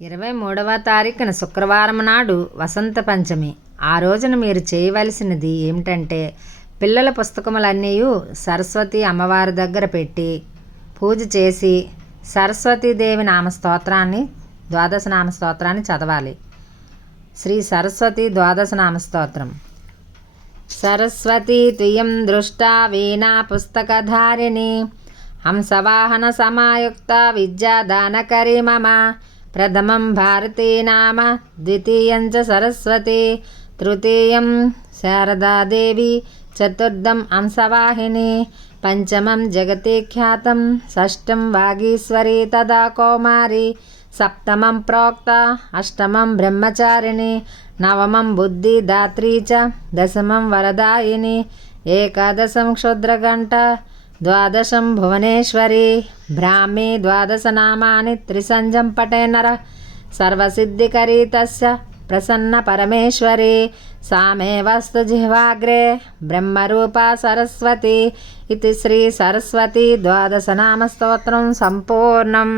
23వ తారీఖున శుక్రవారం నాడు వసంత పంచమి. ఆ రోజున మీరు చేయవలసినది ఏమిటంటే, పిల్లల పుస్తకములన్నీ సరస్వతి అమ్మవారి దగ్గర పెట్టి పూజ చేసి సరస్వతీదేవి నామస్తోత్రాన్ని, ద్వాదశ నామస్తోత్రాన్ని చదవాలి. శ్రీ సరస్వతి ద్వాదశ నామస్తోత్రం. సరస్వతీ త్వయం దృష్టా వీణా పుస్తకధారిణి హంసవాహన సమాయుక్త విద్యాదానకరీ మమ. ప్రథమం భారతీ నామ, ద్వితీయం చ సరస్వతి, తృతీయం శారదాదేవి, చతుర్థం హంసవాహిని, పంచమం జగతి ఖ్యాతం, షష్టం వాగీశ్వరి తదా కౌమారి, సప్తమం ప్రోక్త, అష్టమం బ్రహ్మచారిణి, నవమం బుద్ధిదాత్రీ చ, దశమం వరదాయిని, ఏకాదశం క్షుద్రఘంట, ద్వాదశం భువనేశ్వరి. బ్రాహ్మీ ద్వాదశనామాని త్రిసంధ్యం పఠే నరః సర్వసిద్ధికరీ తస్య ప్రసన్న పరమేశ్వరి. సామేవస్తు జిహ్వాగ్రే బ్రహ్మరూపా సరస్వతి. ఇది శ్రీ సరస్వతి ద్వాదశనామస్తోత్రం సంపూర్ణం.